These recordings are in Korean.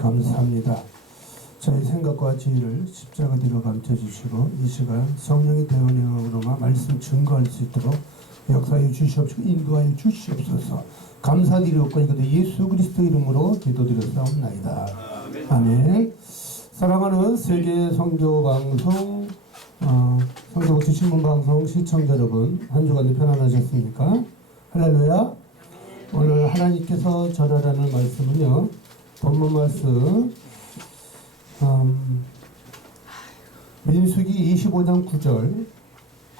감사합니다. 저희 생각과 지혜를 십자가 뒤로 감춰주시고 이 시간 성령의 대언행으로만 말씀 증거할 수 있도록 역사해 주시옵시고 인도하여 주시옵소서. 감사드리옵고 예수 그리스도 이름으로 기도드렸사옵나이다. 아멘. 사랑하는 세계 선교방송 성교복지 신문방송 시청자 여러분, 한 주간도 편안하셨습니까? 할렐루야. 오늘 하나님께서 전하라는 말씀은요, 본문 말씀 민수기 25장 9절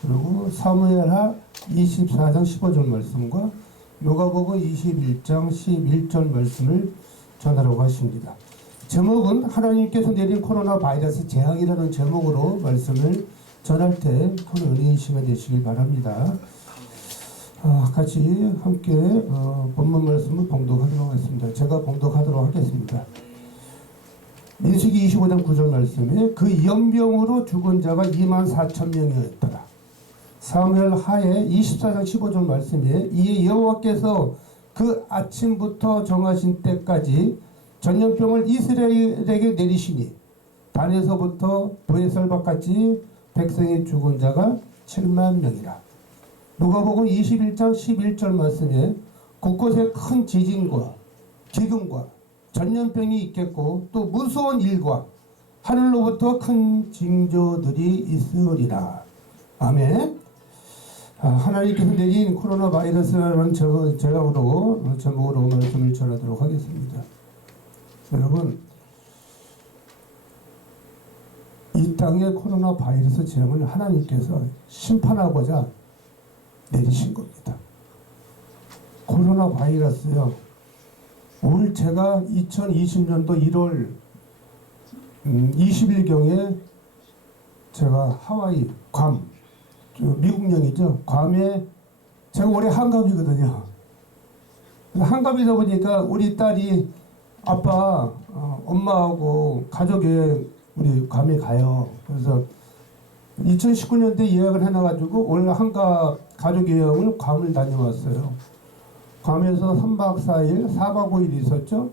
그리고 사무엘하 24장 15절 말씀과 누가복음 21장 11절 말씀을 전하라고 하십니다. 제목은 하나님께서 내린 코로나 바이러스 재앙이라는 제목으로 말씀을 전할 때 큰 은혜의 시간 되시길 바랍니다. 같이 함께 본문 말씀을 봉독하도록 하겠습니다. 제가 봉독하도록 하겠습니다. 민수기 25장 9절 말씀에 그 연병으로 죽은 자가 24,000명이었더라. 사무엘 하에 24장 15절 말씀에 이에 여호와께서 그 아침부터 정하신 때까지 전염병을 이스라엘에게 내리시니 단에서부터 브에셀밭까지 백성이 죽은 자가 7만 명이라. 누가복음 21장 11절 말씀에 곳곳에 큰 지진과 기근과 전염병이 있겠고 또 무서운 일과 하늘로부터 큰 징조들이 있으리라. 아멘. 하나님께서 내린 코로나 바이러스라는 제목으로 말씀을 전하도록 하겠습니다. 여러분, 이 땅의 코로나 바이러스 재앙을 하나님께서 심판하고자 내리신 겁니다. 코로나 바이러스요. 오늘 제가 2020년도 1월 20일경에 제가 하와이 괌, 미국령이죠. 괌에 제가 올해 한갑이거든요. 한갑이다 보니까 우리 딸이 아빠, 엄마하고 가족여행 우리 괌에 가요. 그래서 2019년도에 예약을 해놔가지고 올 한갑 가족여행을 괌을 다녀왔어요. 괌에서 3박 4일, 4박 5일 있었죠.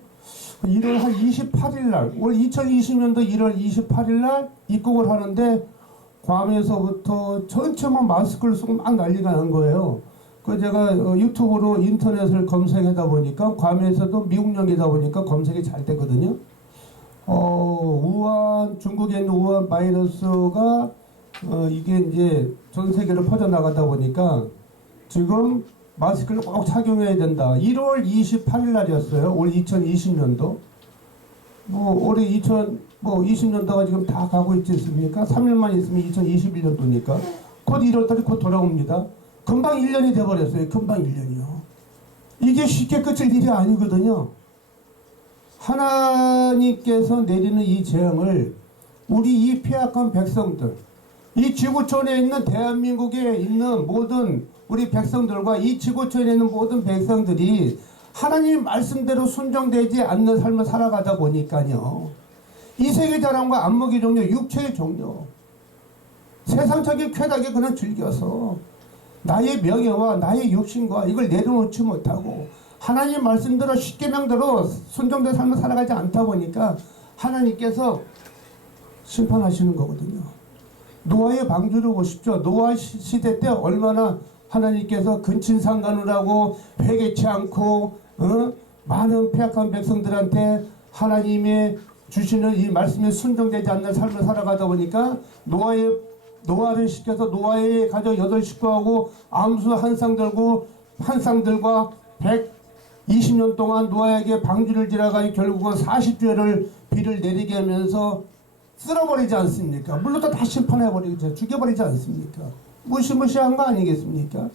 1월 한 28일 날, 올 2020년도 1월 28일 날 입국을 하는데 괌에서부터 전체만 마스크를 쓰고 막 난리가 난 거예요. 그 제가 유튜브로 인터넷을 검색하다 보니까 괌에서도 미국령이다 보니까 검색이 잘 되거든요. 우한, 중국에 있는 우한 바이러스가 이게 이제 전 세계로 퍼져나가다 보니까 지금 마스크를 꼭 착용해야 된다. 1월 28일 날이었어요. 올 2020년도. 올해 2020년도가 지금 다 가고 있지 않습니까? 3일만 있으면 2021년도니까. 곧 1월달에 곧 돌아옵니다. 금방 1년이 돼버렸어요. 금방 1년이요. 이게 쉽게 끝일 일이 아니거든요. 하나님께서 내리는 이 재앙을 우리 이 폐악한 백성들, 이 지구촌에 있는 대한민국에 있는 모든 우리 백성들과 이 지구촌에 있는 모든 백성들이 하나님 말씀대로 순종되지 않는 삶을 살아가다 보니까요. 이 세계 자랑과 안목의 종려, 육체의 종려, 세상적인 쾌락에 그냥 즐겨서 나의 명예와 나의 욕심과 이걸 내려놓지 못하고 하나님 말씀대로 십계명대로 순종된 삶을 살아가지 않다 보니까 하나님께서 심판하시는 거거든요. 노아의 방주를 보십시오. 노아 시대 때 얼마나 하나님께서 근친상간을 하고 회개치 않고 많은 폐악한 백성들한테 하나님의 주시는 이 말씀에 순종되지 않는 삶을 살아가다 보니까 노아를 시켜서 노아의 가족 8식구하고 암수 한 쌍들과 120년 동안 노아에게 방주를 지나가니 결국은 40주를 비를 내리게 하면서 쓸어버리지 않습니까? 물로 다 심판해버리죠. 죽여버리지 않습니까? 무시무시한 거 아니겠습니까?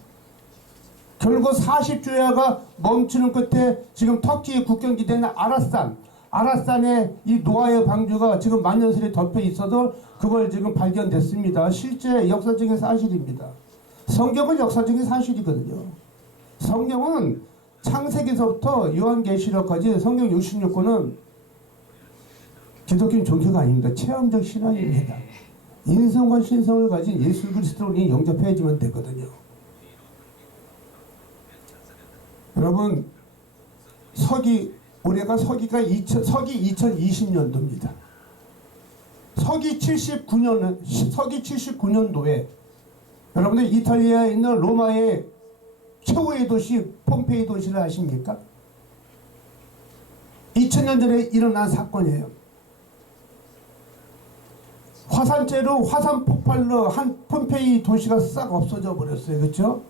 결국 40주야가 멈추는 끝에 지금 터키의 국경지대에 있는 아라산에 이 노아의 방주가 지금 만년설에 덮여 있어도 그걸 지금 발견됐습니다. 실제 역사적인 사실입니다. 성경은 역사적인 사실이거든요. 성경은 창세기서부터 요한계시록까지 성경 66권은 기독교인 종교가 아닙니다. 체험적 신앙입니다. 인성과 신성을 가진 예수 그리스도를 영접해야지만 되거든요. 여러분, 서기 올해가 서기 2020년도입니다. 서기 79년도에 여러분들 이탈리아에 있는 로마의 최후의 도시 폼페이 도시를 아십니까? 2000년 전에 일어난 사건이에요. 화산재로 화산 폭발로 한 폼페이 도시가 싹 없어져 버렸어요. 그렇죠?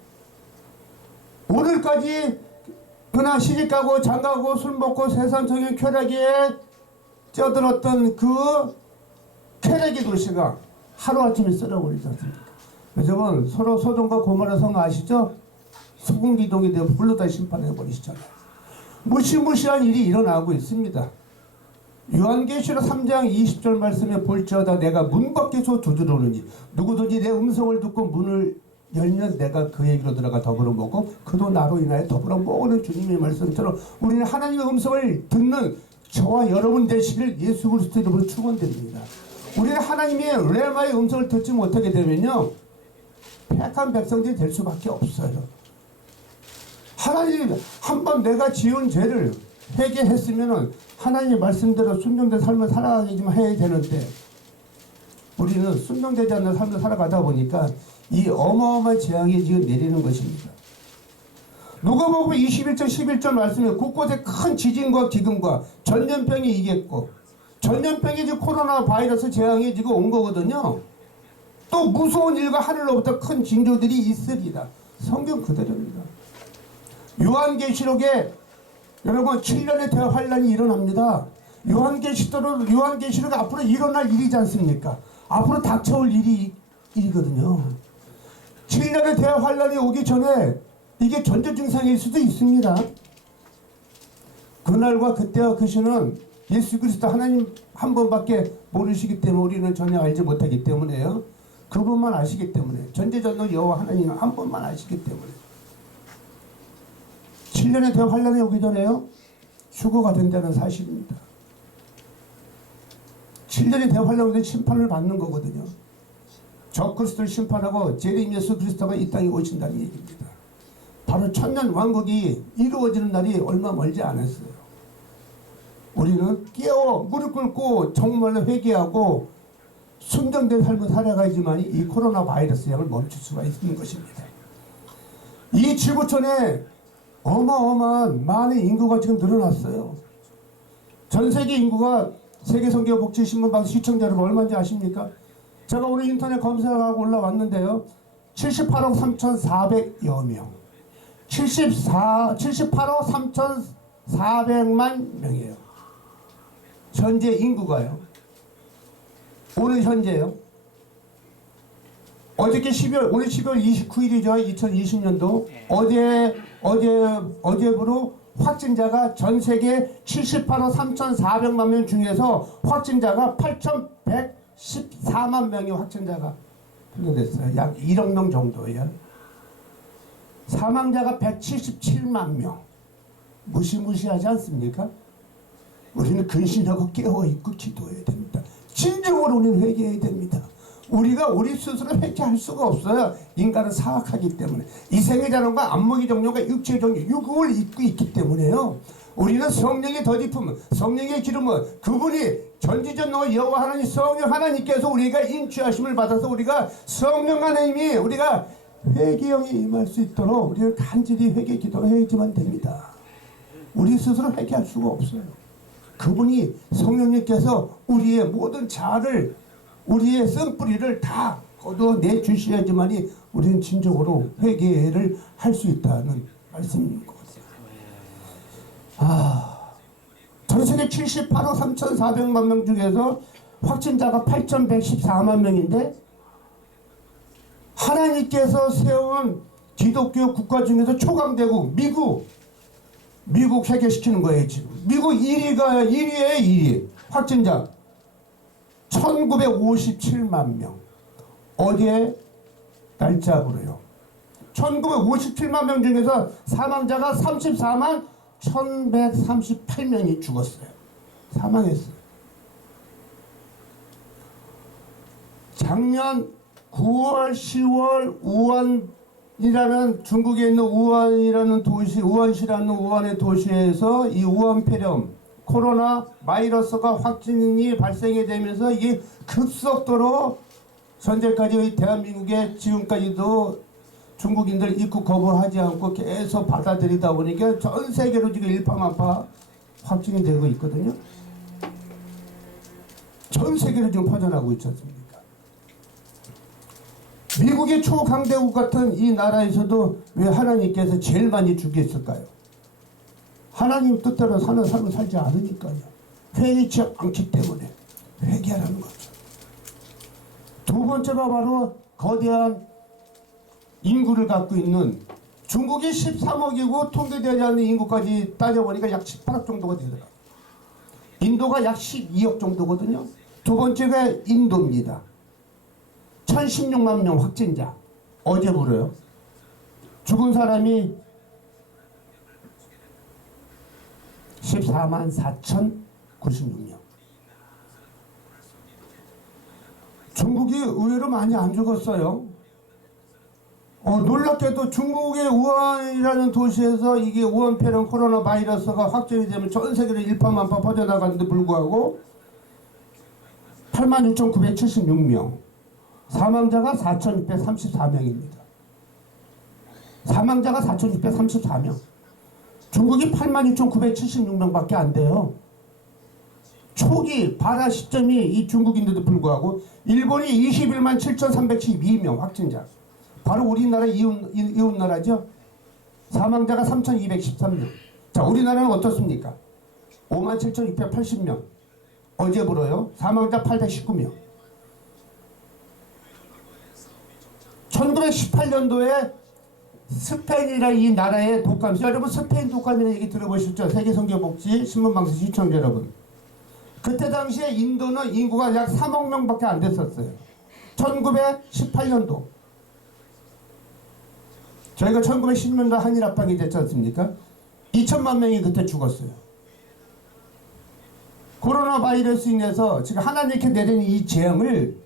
오늘까지 그냥 시집가고 장가고 술 먹고 세상적인 쾌락에 쩌들었던 그 쾌락의 도시가 하루아침에 쓸어버리지 않습니까? 요즘은 서로 소돔과 고모라 성 아시죠? 소금기동이 되어 불러다 심판해버리시잖아요. 무시무시한 일이 일어나고 있습니다. 요한계시록 3장 20절 말씀에 볼지어다 내가 문 밖에서 두드러오느니 누구든지 내 음성을 듣고 문을 열면 내가 그에게로 들어가 더불어 먹고 그도 나로 인하여 더불어 먹는 주님의 말씀처럼 우리는 하나님의 음성을 듣는 저와 여러분 되시길 예수 그리스도 이름으로 축원드립니다. 우리는 하나님의 레마의 음성을 듣지 못하게 되면요 패악한 백성들이 될 수밖에 없어요. 하나님 한번 내가 지은 죄를 회개했으면은 하나님의 말씀대로 순종된 삶을 살아가기만 해야 되는데 우리는 순종되지 않는 삶을 살아가다 보니까 이 어마어마한 재앙이 지금 내리는 것입니다. 누가복음 21장 11절 말씀에 곳곳에 큰 지진과 기근과 전염병이 이겼고 전염병이 지금 코로나 바이러스 재앙이 지금 온 거거든요. 또 무서운 일과 하늘로부터 큰 징조들이 있으리라. 성경 그대로입니다. 요한계시록에 여러분 7년의 대환란이 일어납니다. 요한계시록 앞으로 일어날 일이지 않습니까? 앞으로 닥쳐올 일이거든요. 7년의 대환란이 오기 전에 이게 전조 증상일 수도 있습니다. 그날과 그때와 그 시는 예수 그리스도 하나님 한 번밖에 모르시기 때문에 우리는 전혀 알지 못하기 때문에요. 그분만 아시기 때문에 전지전능 여호와 하나님 한 번만 아시기 때문에 7년의 대환란이 오기 전에요. 휴거가 된다는 사실입니다. 7년의 대환란이 심판을 받는 거거든요. 저 그리스도를 심판하고 재림 예수 그리스도가 이 땅에 오신다는 얘기입니다. 바로 천년 왕국이 이루어지는 날이 얼마 멀지 않았어요. 우리는 깨어 무릎 꿇고 정말로 회개하고 순정된 삶을 살아가야지만 이 코로나 바이러스 양을 멈출 수가 있는 것입니다. 이 지구촌에 어마어마한 많은 인구가 지금 늘어났어요. 전 세계 인구가 세계성경복지신문 방송 시청자 여러분 얼마인지 아십니까? 제가 오늘 인터넷 검색하고 올라왔는데요. 78억 3,400여 명. 78억 3,400만 명이에요. 현재 인구가요. 오늘 현재요. 어저께 오늘 12월 29일이죠. 2020년도. 어제부로 확진자가 전 세계 78억 3,400만 명 중에서 확진자가 8,114만 명이 확진자가 판정됐어요. 약 1억 명 정도예요. 사망자가 177만 명. 무시무시하지 않습니까? 우리는 근신하고 깨어있고 기도해야 됩니다. 진정으로 우리는 회개해야 됩니다. 우리가 우리 스스로 회개할 수가 없어요. 인간은 사악하기 때문에. 이생의 자론과 안목의 정욕과 육체의 정욕, 육을 입고 있기 때문에요. 우리는 성령의 덧입음, 성령의 기름은 그분이 전지전능한 여호와 하나님 성령 하나님께서 우리가 인취하심을 받아서 우리가 성령 하나님이 우리가 회개형에 임할 수 있도록 우리는 간절히 회개 기도를 해야지만 됩니다. 우리 스스로 회개할 수가 없어요. 그분이 성령님께서 우리의 모든 자아를 우리의 쓴뿌리를 다 걷어내 주셔야지만이 우리는 진정으로 회개를 할 수 있다는 말씀인 것 같아요. 전세계 78억 3,400만 명 중에서 확진자가 8,114만 명인데 하나님께서 세운 기독교 국가 중에서 초강대국 미국 회개시키는 거예요. 지금 미국 1위에 1위 확진자 1957만 명. 어제 날짜로요. 1957만 명 중에서 사망자가 34만 1138명이 죽었어요. 사망했어요. 작년 9월, 10월 우한 우한이라는 중국에 있는 우한이라는 도시, 우한시라는 우한의 도시에서 이 우한폐렴 코로나 바이러스가 확진이 발생이 되면서 이게 급속도로 현재까지 대한민국에 지금까지도 중국인들 입국 거부하지 않고 계속 받아들이다 보니까 전 세계로 지금 일파만파 확진이 되고 있거든요. 전 세계로 지금 퍼져나가고 있지 않습니까? 미국의 초강대국 같은 이 나라에서도 왜 하나님께서 제일 많이 죽였을까요? 하나님 뜻대로 사는 삶을 살지 않으니까요. 회의치 않기 때문에 회개하라는 거죠. 두 번째가 바로 거대한 인구를 갖고 있는 중국이 13억이고 통계되지 않는 인구까지 따져보니까 약 18억 정도가 되더라고요. 인도가 약 12억 정도거든요. 두 번째가 인도입니다. 1016만 명 확진자. 어제부로요. 죽은 사람이 14만 4,096명. 중국이 의외로 많이 안 죽었어요. 놀랍게도 중국의 우한이라는 도시에서 이게 우한폐렴 코로나 바이러스가 확진이 되면 전 세계로 일파만파 퍼져나가는데 불구하고 86,976명, 사망자가 4,634명입니다. 사망자가 4,634명. 중국이 86,976명밖에 안 돼요. 초기 발화 시점이 이 중국인데도 불구하고 일본이 21만 7,312명 확진자. 바로 우리나라 이웃 나라죠. 사망자가 3,213명. 자, 우리나라는 어떻습니까? 5만 7,680명. 어제부로요. 사망자 819명. 1918년도에 스페인이라 이 나라의 독감. 여러분 스페인 독감이라는 얘기 들어보셨죠? 세계성교복지 신문방송 시청자 여러분. 그때 당시에 인도는 인구가 약 3억 명밖에 안 됐었어요. 1918년도. 저희가 1910년도 한일 합방이 됐지 않습니까? 2천만 명이 그때 죽었어요. 코로나 바이러스 인해서 지금 하나님께 내린 이 재앙을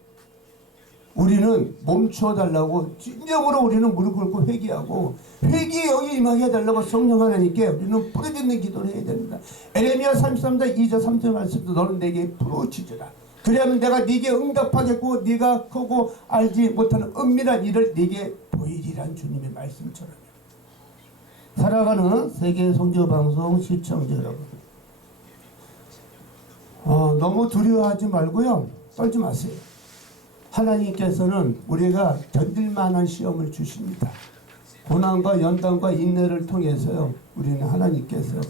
우리는 멈춰달라고 진정으로 우리는 무릎 꿇고 회개하고 회개의 영이 임하게 해달라고 성령 하나님께 우리는 부르짖는 기도를 해야 됩니다. 에레미야 33장 2절 3절 말씀도 너는 내게 부르짖으라. 그러면 내가 네게 응답하겠고 네가 크고 알지 못하는 은밀한 일을 네게 보이리란 주님의 말씀처럼요. 살아가는 세계 선교방송 시청자 여러분, 너무 두려워하지 말고요. 떨지 마세요. 하나님께서는 우리가 견딜 만한 시험을 주십니다. 고난과 연단과 인내를 통해서요. 우리는 하나님께서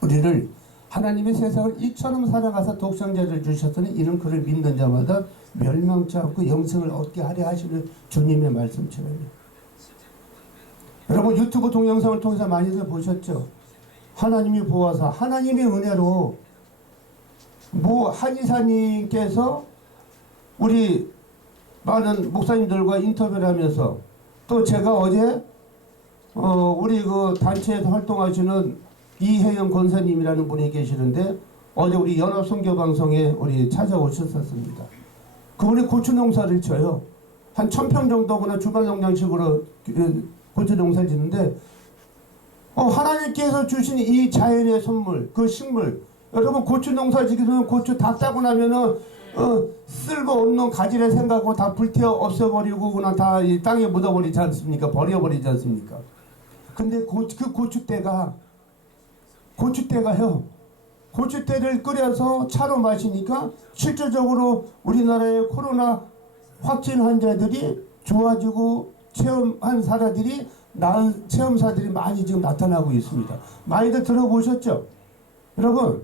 우리를 하나님의 세상을 이처럼 살아가서 독생자를 주셨더니 이는 그를 믿는 자마다 멸망치 않고 영생을 얻게 하려 하시는 주님의 말씀처럼요. 여러분 유튜브 동영상을 통해서 많이들 보셨죠? 하나님이 보아서 하나님의 은혜로 한의사님께서 우리 많은 목사님들과 인터뷰를 하면서 또 제가 어제 우리 그 단체에서 활동하시는 이혜영 권사님이라는 분이 계시는데 어제 우리 연합선교방송에 우리 찾아오셨었습니다. 그분이 고추 농사를 쳐요. 한 1,000평 정도구나 주말 농장식으로 고추 농사를 짓는데 하나님께서 주신 이 자연의 선물, 그 식물, 여러분 고추 농사 지기 전에 고추 다 따고 나면은 쓸고 없는 가지를 생각하고 다 불태워 없애버리고 그냥 다 이 땅에 묻어버리지 않습니까? 버려버리지 않습니까? 근데 그 고추대가요. 고추대를 끓여서 차로 마시니까 실질적으로 우리나라의 코로나 확진 환자들이 좋아지고 체험한 사례들이 나은 체험사들이 많이 지금 나타나고 있습니다. 많이들 들어보셨죠? 여러분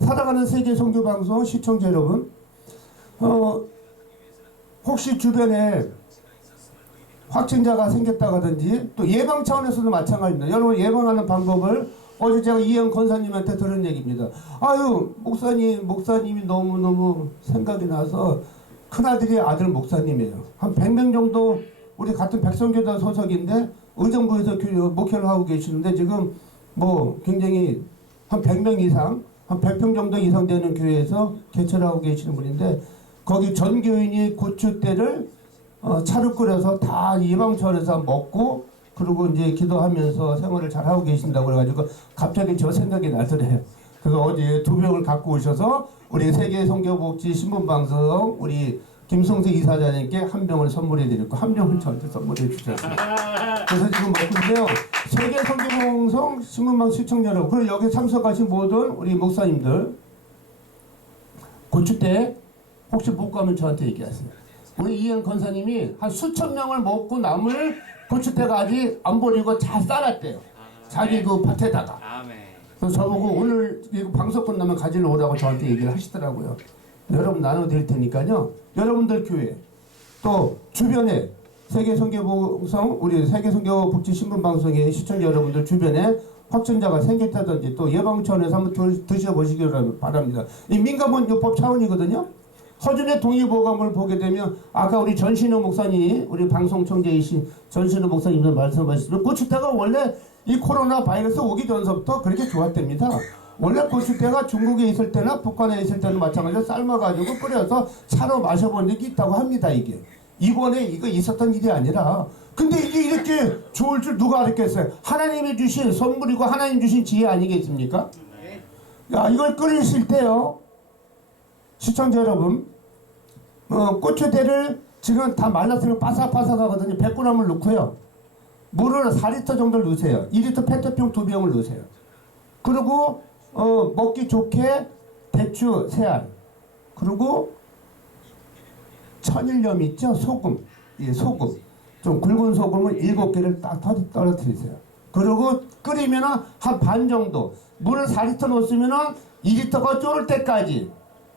살아가는 세계 선교방송 시청자 여러분, 혹시 주변에 확진자가 생겼다든지 또 예방 차원에서도 마찬가지입니다. 여러분 예방하는 방법을 어제 제가 이영 권사님한테 들은 얘기입니다. 목사님이 너무너무 생각이 나서 큰아들이 아들 목사님이에요. 한 100명 정도 우리 같은 백성교단 소속인데 의정부에서 목회를 하고 계시는데 지금 뭐 굉장히 한 100명 이상 한 100평 정도 이상 되는 교회에서 개최를 하고 계시는 분인데 거기 전교인이 고추대를 차를 끓여서 다 예방차원에서 먹고 그리고 이제 기도하면서 생활을 잘 하고 계신다고 그래가지고 갑자기 저 생각이 나더래요. 그래서 어제 2병을 갖고 오셔서 우리 세계 성교복지 신문방송 우리 김성수 이사장님께 1병을 선물해 드렸고 1병을 저한테 선물해 주셨습니다. 그래서 지금 먹고있는데요. 세계 성교방송 신문방 시청자 여러분, 그리고 여기 참석하신 모든 우리 목사님들, 고추대 혹시 못 가면 저한테 얘기하세요. 우리 이현 권사님이 한 수천 명을 먹고 남을 고추대가 아직 안 버리고 잘 쌓았대요. 자기 그 밭에다가. 그래서 저보고 오늘 이거 방송 끝나면 가지러 오라고 저한테 얘기를 하시더라고요. 여러분 나눠드릴 테니까요. 여러분들 교회 또 주변에 세계선교방송 우리 세계선교복지신문방송의 시청자 여러분들 주변에 확진자가 생겼다든지 또 예방 차원에서 한번 드셔보시기 바랍니다. 이 민감원요법 차원이거든요. 허준의 동의보감을 보게 되면 아까 우리 전신우 목사님 우리 방송 청재이신 전신우 목사님도 말씀하시지만 고추대가 원래 이 코로나 바이러스 오기 전서부터 그렇게 좋았답니다. 원래 고추대가 중국에 있을 때나 북한에 있을 때는 마찬가지로 삶아가지고 끓여서 차로 마셔본 적이 있다고 합니다. 이게 이번에 이거 있었던 일이 아니라 근데 이게 이렇게 좋을 줄 누가 알았겠어요. 하나님이 주신 선물이고 하나님 주신 지혜 아니겠습니까? 야, 이걸 끓이실 때요 시청자 여러분 고추대를 지금 다 말랐으면 바삭바삭하거든요. 100g을 넣고요 물을 4리터 정도를 넣으세요. 2리터 페트병 2병을 넣으세요. 그리고 먹기 좋게 대추 3알 그리고 천일염 있죠? 소금. 예, 소금. 좀 굵은 소금을 7개를 딱 떨어뜨리세요. 그리고 끓이면 한 반 정도 물을 4리터 넣었으면 2리터가 졸을 때까지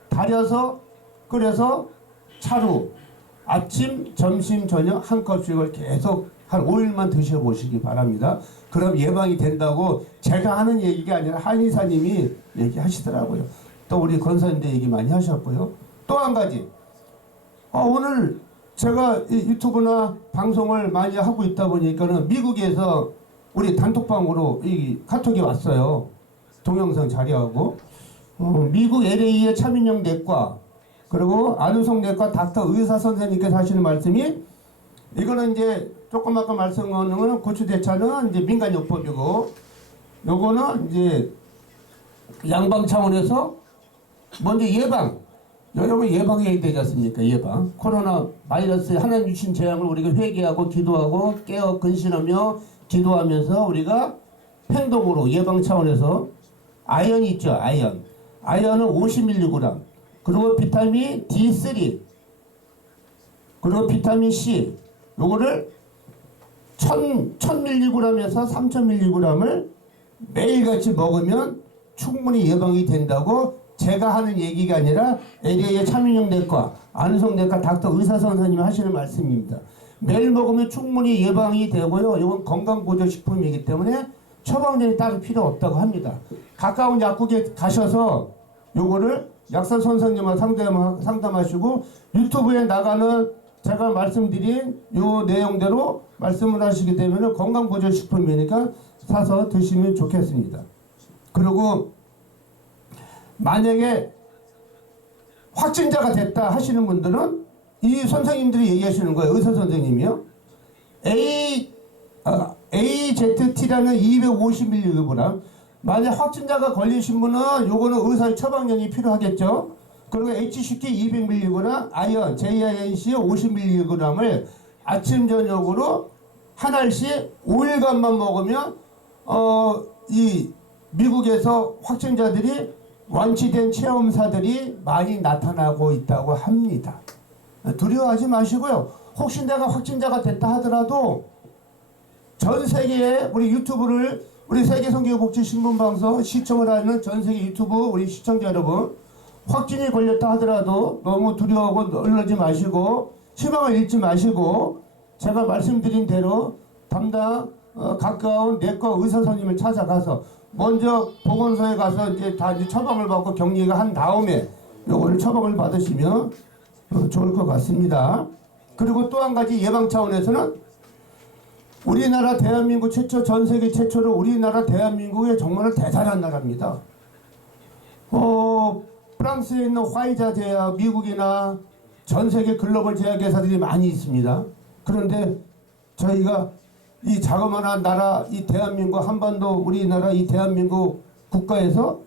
달여서 끓여서 차로 아침, 점심, 저녁 한 컵씩을 계속 한 5일만 드셔보시기 바랍니다. 그럼 예방이 된다고 제가 하는 얘기가 아니라 한의사님이 얘기하시더라고요. 또 우리 권사님도 얘기 많이 하셨고요. 또 한 가지 오늘 제가 유튜브나 방송을 많이 하고 있다 보니까는 미국에서 우리 단톡방으로 이 카톡이 왔어요. 동영상 자료하고 미국 LA의 차민영 내과 그리고 안우성 내과 닥터 의사 선생님께서 하시는 말씀이 이거는 이제 조금 아까 말씀하는 거는 고추대차는 이제 민간요법이고 요거는 이제 양방 차원에서 먼저 예방 여러분 예방해야 되지 않습니까? 예방 코로나 바이러스 하나님 주신 재앙을 우리가 회개하고 기도하고 깨어 근신하며 기도하면서 우리가 행동으로 예방 차원에서 아연이 있죠. 아연은 50mg 그리고 비타민 D3 그리고 비타민 C 요거를 1000mg에서 3000mg을 매일같이 먹으면 충분히 예방이 된다고 제가 하는 얘기가 아니라 LA의 차민영 내과, 안우성 내과 닥터 의사 선생님이 하시는 말씀입니다. 매일 먹으면 충분히 예방이 되고요. 이건 건강보조식품이기 때문에 처방전이 따로 필요 없다고 합니다. 가까운 약국에 가셔서 요거를 약사 선생님과 상담하시고 유튜브에 나가는 제가 말씀드린 요 내용대로 말씀을 하시게 되면 건강보조식품이니까 사서 드시면 좋겠습니다. 그리고 만약에 확진자가 됐다 하시는 분들은 이 선생님들이 얘기하시는 거예요. 의사 선생님이요. AZT라는 250mg 만약 확진자가 걸리신 분은 요거는 의사의 처방전이 필요하겠죠. 그리고 HCG 200mg, 아연, JINC 50mg을 아침 저녁으로 한 알씩 5일간만 먹으면 이 미국에서 확진자들이 완치된 체험사들이 많이 나타나고 있다고 합니다. 두려워하지 마시고요. 혹시 내가 확진자가 됐다 하더라도 전 세계에 우리 유튜브를 우리 세계선교복지신문방송 시청을 하는 전 세계 유튜브 우리 시청자 여러분 확진이 걸렸다 하더라도 너무 두려워하고 놀라지 마시고 희망을 잃지 마시고 제가 말씀드린 대로 담당 가까운 내과 의사 선생님을 찾아가서 먼저 보건소에 가서 이제 다 이제 처방을 받고 격리가 한 다음에 요거를 처방을 받으시면 좋을 것 같습니다. 그리고 또 한 가지 예방 차원에서는 우리나라 대한민국 최초 전 세계 최초로 우리나라 대한민국의 정말 대단한 나라입니다. 프랑스에 있는 화이자 제약 미국이나 전 세계 글로벌 제약회사들이 많이 있습니다. 그런데 저희가 이 자그마한 나라, 이 대한민국, 한반도 우리나라 이 대한민국 국가에서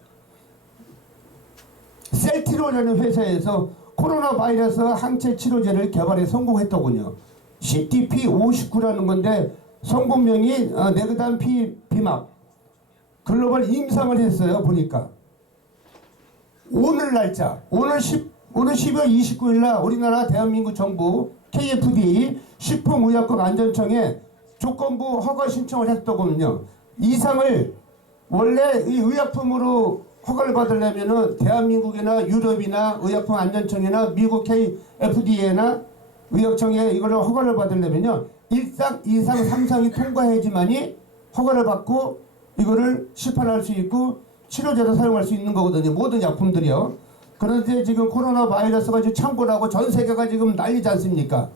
셀트리온이라는 회사에서 코로나 바이러스 항체 치료제를 개발해 성공했더군요. CTP59라는 건데 성분명이 네그단 비막 글로벌 임상을 했어요. 보니까 오늘 날짜 오늘 12월 29일 날 우리나라 대한민국 정부 KFDA 식품의약품안전청에 조건부 허가 신청을 했더군요. 이상을 원래 이 의약품으로 허가를 받으려면은 대한민국이나 유럽이나 의약품안전청이나 미국 KFDA나 의약청에 이걸 허가를 받으려면요 1상, 2상, 3상이 통과해야지만이 허가를 받고 이거를 시판할 수 있고 치료제로 사용할 수 있는 거거든요. 모든 약품들이요. 그런데 지금 코로나 바이러스가 지금 창궐하고 전 세계가 지금 난리지 않습니까?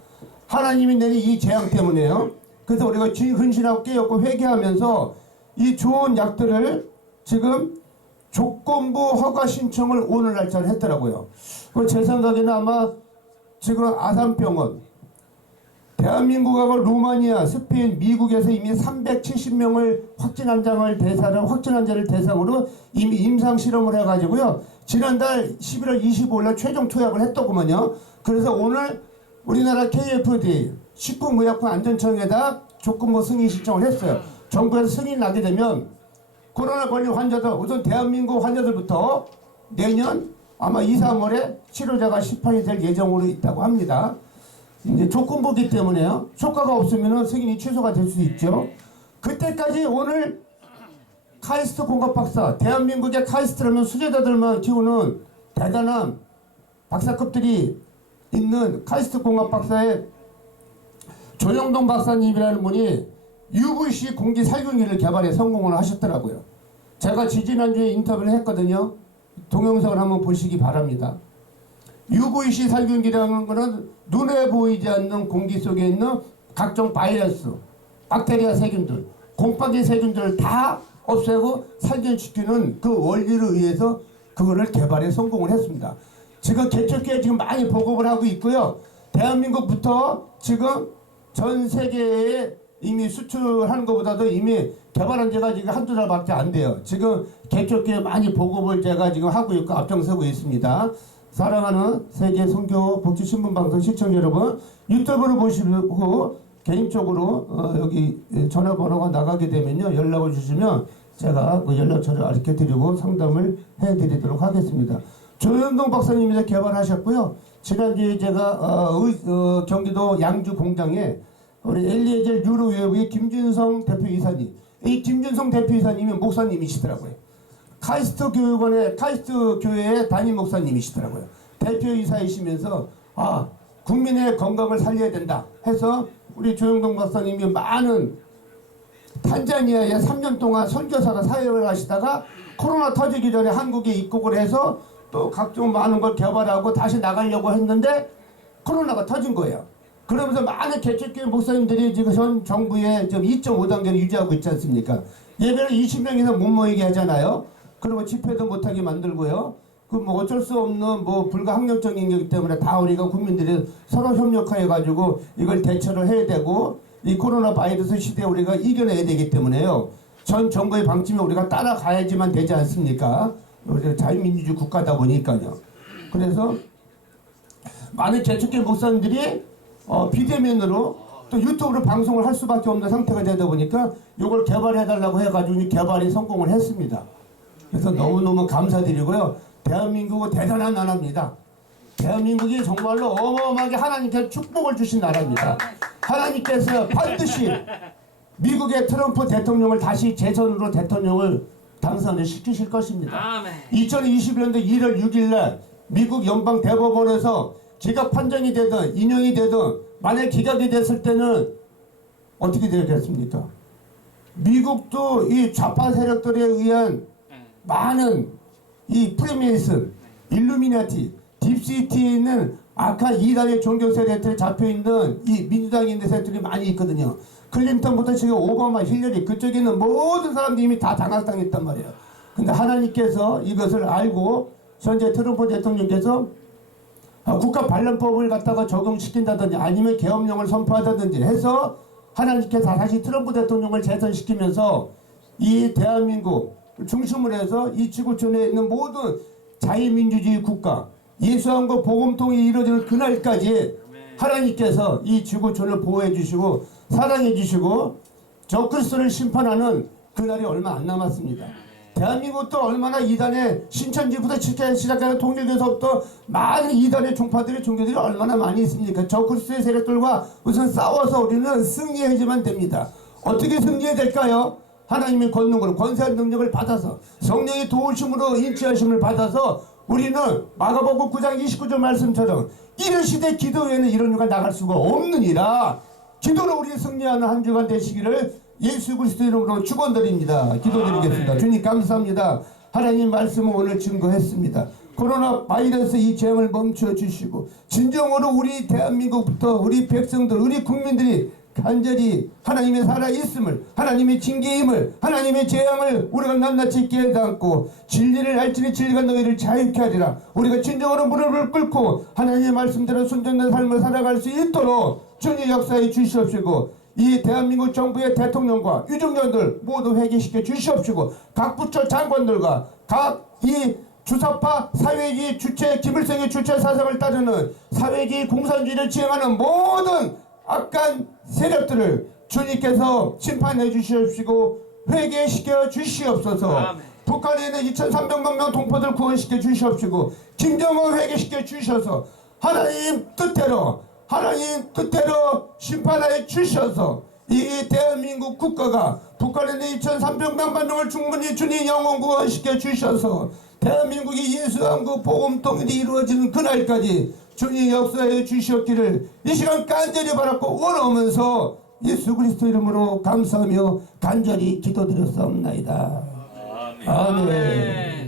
하나님이 내린 이 재앙 때문에요. 그래서 우리가 근신하고 깨었고 회개하면서 이 좋은 약들을 지금 조건부 허가 신청을 오늘 날짜를 했더라고요. 제 생각에는 아마 지금 아산병원, 대한민국하고 루마니아, 스페인, 미국에서 이미 370명을 확진 환자를 대상으로 이미 임상 실험을 해가지고요. 지난달 11월 25일 날 최종 투약을 했더구먼요. 그래서 오늘 우리나라 KFDA 식품의약품안전청에다 조건부 승인 신청을 했어요. 정부에서 승인이 나게 되면 코로나 걸린 환자들, 우선 대한민국 환자들부터 내년 아마 2, 3월에 치료제가 시판이 될 예정으로 있다고 합니다. 이제 조건부기 때문에요. 효과가 없으면 승인이 취소가 될 수 있죠. 그때까지 오늘 카이스트 공학박사, 대한민국의 카이스트라면 수제자들만 키우는 대단한 박사급들이 있는 카이스트 공학박사의 조영동 박사님이라는 분이 UVC 공기 살균기를 개발해 성공을 하셨더라고요. 제가 지지난주에 인터뷰를 했거든요. 동영상을 한번 보시기 바랍니다. UVC 살균기라는 것은 눈에 보이지 않는 공기 속에 있는 각종 바이러스, 박테리아 세균들, 곰팡이 세균들을 다 없애고 살균시키는 그 원리를 의해서 그거를 개발해 성공을 했습니다. 지금 개척기에 지금 많이 보급을 하고 있고요. 대한민국부터 지금 전 세계에 이미 수출하는 것보다도 이미 개발한 지가 지금 한두 달밖에 안 돼요. 지금 개척기에 많이 보급을 제가 지금 하고 있고 앞장서고 있습니다. 사랑하는 세계 선교 복지 신문방송 시청자 여러분, 유튜브를 보시고 개인적으로 여기 전화번호가 나가게 되면요 연락을 주시면 제가 그 연락처를 알려드리고 상담을 해드리도록 하겠습니다. 조현동 박사님이 개발하셨고요. 지난주에 제가 경기도 양주 공장에 우리 엘리에젤 유로웨어의 김준성 대표이사님, 이 김준성 대표이사님이 목사님이시더라고요. 카이스트 교육원의 카이스트 교회의 담임 목사님이시더라고요. 대표이사이시면서 국민의 건강을 살려야 된다 해서 우리 조영동 박사님이 많은 탄자니아에 3년 동안 선교사로 사역을 하시다가 코로나 터지기 전에 한국에 입국을 해서 또 각종 많은 걸 개발하고 다시 나가려고 했는데 코로나가 터진 거예요. 그러면서 많은 개척교회 목사님들이 지금 현 정부의 2.5단계를 유지하고 있지 않습니까? 예배를 20명 이상 못 모이게 하잖아요. 그리고 집회도 못하게 만들고요. 그 뭐 어쩔 수 없는 뭐 불가항력적인 거기 때문에 다 우리가 국민들이 서로 협력하여가지고 이걸 대처를 해야 되고 이 코로나 바이러스 시대에 우리가 이겨내야 되기 때문에요. 전 정부의 방침에 우리가 따라가야지만 되지 않습니까? 우리 자유민주주의 국가다 보니까요. 그래서 많은 개척교회 목사님들이 비대면으로 또 유튜브로 방송을 할 수밖에 없는 상태가 되다 보니까 이걸 개발해달라고 해가지고 개발이 성공을 했습니다. 그래서 너무너무 감사드리고요. 대한민국은 대단한 나라입니다. 대한민국이 정말로 어마어마하게 하나님께서 축복을 주신 나라입니다. 하나님께서 반드시 미국의 트럼프 대통령을 다시 재선으로 대통령을 당선을 시키실 것입니다. 2021년도 1월 6일 날 미국 연방 대법원에서 기각 판정이 되든 인용이 되든 만약 기각이 됐을 때는 어떻게 되겠습니까? 미국도 이 좌파 세력들에 의한 많은 이 프리메이슨, 일루미나티, 딥시티에 있는 악한 이단의 종교 세력들이 잡혀있는 이 민주당에 있는 세력들이 많이 있거든요. 클린턴부터 지금 오바마, 힐러리 그쪽에 있는 모든 사람들이 이미 다 장악당했단 말이에요. 근데 하나님께서 이것을 알고 현재 트럼프 대통령께서 국가 반란법을 갖다가 적용시킨다든지 아니면 계엄령을 선포하다든지 해서 하나님께서 다시 트럼프 대통령을 재선시키면서 이 대한민국 중심으로 해서 이 지구촌에 있는 모든 자유민주주의 국가 예수함과 복음통이 이루어지는 그날까지 하나님께서 이 지구촌을 보호해 주시고 사랑해 주시고 적그리스도를 심판하는 그날이 얼마 안 남았습니다. 대한민국도 얼마나 이단의 신천지부터 시작하는 통일교에서부터 많은 이단의 종파들이 종교들이 얼마나 많이 있습니까? 적그리스도의 세력들과 우선 싸워서 우리는 승리해야지만 됩니다. 어떻게 승리해야 될까요? 하나님의 권능으로 권세한 능력을 받아서 성령의 도우심으로 인치하심을 받아서 우리는 마가복음 9장 29절 말씀처럼 이르시되 기도 외에는 이런 유가 나갈 수가 없느니라. 기도로 우리 승리하는 한 주간 되시기를 예수 그리스도 이름으로 축원드립니다. 기도드리겠습니다. 주님 감사합니다. 하나님 말씀을 오늘 증거했습니다. 코로나 바이러스 이 재앙을 멈춰 주시고 진정으로 우리 대한민국부터 우리 백성들 우리 국민들이 간절히 하나님의 살아있음을 하나님의 징계임을 하나님의 재앙을 우리가 낱낱이 깨닫고 진리를 알지니 진리가 너희를 자유케 하리라. 우리가 진정으로 무릎을 꿇고 하나님의 말씀대로 순종된 삶을 살아갈 수 있도록 주님 역사에 주시옵시고 이 대한민국 정부의 대통령과 유정관들 모두 회개시켜 주시옵시고 각 부처 장관들과 각 이 주사파 사회주의 주체 김일성의 주체 사상을 따르는 사회주의 공산주의를 지향하는 모든 악한 세력들을 주님께서 심판해 주시옵시고 회개시켜 주시옵소서. 북한에 있는 2,300만 명 동포들 구원시켜 주시옵시고 김정은 회개시켜 주셔서 하나님 뜻대로 심판하여 주셔서 이 대한민국 국가가 북한에 있는 2,300만 명을 충분히 주님 영원 구원시켜 주셔서 대한민국이 예수함과 복음통일이 이루어지는 그날까지 주님 역사해 주시옵기를 이 시간 간절히 바랐고 원하면서 예수 그리스도 이름으로 감사하며 간절히 기도드렸사옵나이다. 아멘.